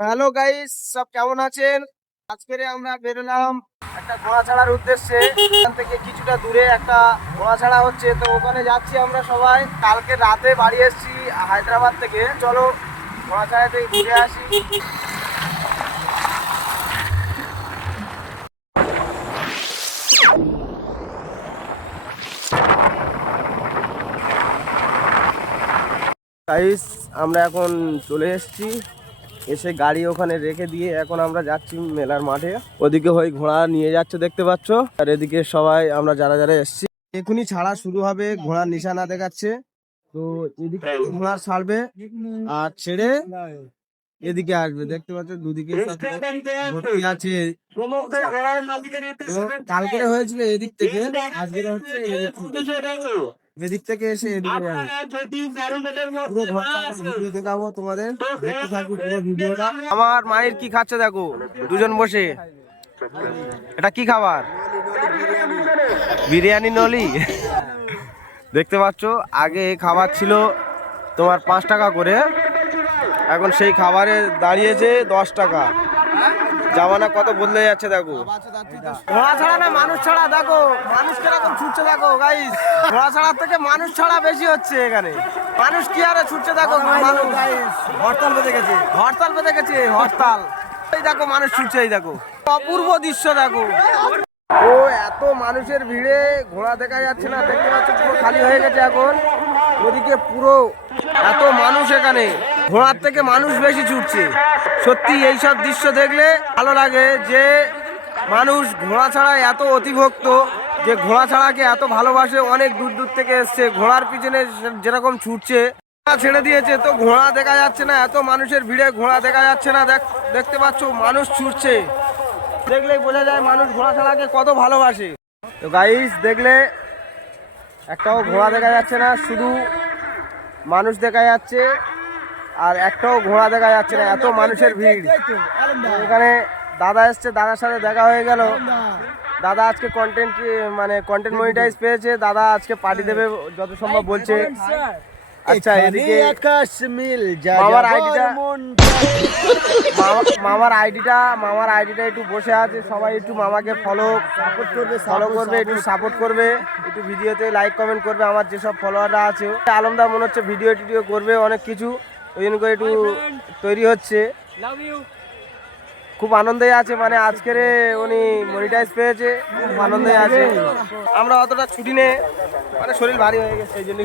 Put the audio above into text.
Hello guys, সব কেমন আছেন? আজকে আমরা বেরোলাম একটা ঘোড়া ছাড়ার উদ্দেশ্যে। এখান থেকে কিছুটা দূরে একটা ঘোড়া ছাড়া হচ্ছে, তো ওখানে যাচ্ছি আমরা সবাই। কালকে রাতে বাড়ি এসেছি হায়দ্রাবাদ থেকে। চলো ঘোড়া ছাড়াতে ঘুরে আসি। গাইস, আমরা এখন চলে এসেছি। এসে গাড়ি ওখানে রেখে দিয়ে এখন আমরা যাচ্ছি মেলার মাঠে। ওদিকে ওই ঘোড়া নিয়ে যাচ্ছে দেখতে পাচ্ছ, আর এদিকে সবাই আমরা যারা যারা এসেছি। এখনই ছাড়া শুরু হবে, ঘোড়ার নিশানা দেখাচ্ছে। তো এদিকে ঘোড়া ছাড়বে আর ছেড়ে এদিকে আসবে। দেখতে পাচ্ছ দুদিকে ভর্তি আছে। কালকে হয়েছিল এদিক থেকে, আজকে হচ্ছে এদিক থেকে এসে এদিকে যাবে। দেখাবো তোমাদের, দেখতে থাকবো পুরো ভিডিওটা। আমার মায়ের কি খাচ্ছে দেখো, দুজন বসে। এটা কি খাবার? বিরিয়ানি নলি। দেখতে পাচ্ছ আগে খাবার ছিল তোমার 5 টাকা করে, এখন সেই খাবারে দাঁড়িয়েছে 10 টাকা। জামানা কত বদলে যাচ্ছে দেখো। ঘোড়া ছাড়া না মানুষ ছাড়া, দেখো মানুষ কিরকম ছুটছে দেখো গাইস। ঘোড়া ছাড়ার থেকে মানুষ ছাড়া বেশি হচ্ছে এখানে। মানুষ কি আরে ছুটছে দেখো। মানুষ হরতাল বেঁধে গেছে, হরতাল বেঁধে গেছে, হরতাল। এই দেখো মানুষ ছুটছে, এই দেখো অপূর্ব দৃশ্য দেখো। ও এত মানুষের ভিড়ে ঘোড়া দেখা যাচ্ছে না, দেখতে পাচ্ছ পুরো খালি হয়ে গেছে এখন। ওদিকে পুরো এত মানুষ, এখানে ঘোড়ার থেকে মানুষ বেশি ছুটছে। সত্যি এইসব দৃশ্য দেখলে ভালো লাগে যে মানুষ ঘোড়া ছাড়ায় এত অতিভক্ত, যে ঘোড়া ছাড়াকে এত ভালোবাসে। অনেক দূর দূর থেকে এসছে, ঘোড়ার পিছনে যেরকম ছুটছে। ছেড়ে দিয়েছে তো ঘোড়া দেখা যাচ্ছে না, এত মানুষের ভিড়ে ঘোড়া দেখা যাচ্ছে না। দেখতে পাচ্ছ মানুষ ছুটছে, দেখলেই বোঝা যায় মানুষ ঘোড়া ছাড়াকে কত ভালোবাসে। তো গাইস দেখলে একটাও ঘোড়া দেখা যাচ্ছে না, শুধু মানুষ দেখা যাচ্ছে, আর একটাও ঘোড়া দেখা যাচ্ছে না, এত মানুষের ভিড়। এখানে দাদা এসছে, দাদার সাথে দেখা হয়ে গেল। দাদা আজকে কন্টেন্ট মনিটাইজ পেয়েছে, দাদা আজকে পার্টি দেবে যত সম্ভব বলছে। আচ্ছা, এদিকে মামার আইডিটা একটু বসে আছে। সবাই একটু মামাকে ফলো করবে, একটু সাপোর্ট করবে, একটু ভিডিওতে লাইক কমেন্ট করবে। আমার যেসব ফলোয়াররা আছে, আলমদা মনে হচ্ছে ভিডিও টিডিও করবে অনেক কিছু, ওই জন্য করে একটু তৈরি হচ্ছে। খুব আনন্দে আছে, মানে আজকের উনি মনিটাইজ পেয়েছে, খুব আনন্দে আছে। আমরা অতটা ছুটি নেই, মানে শরীর ভারী হয়ে গেছে এই জন্য।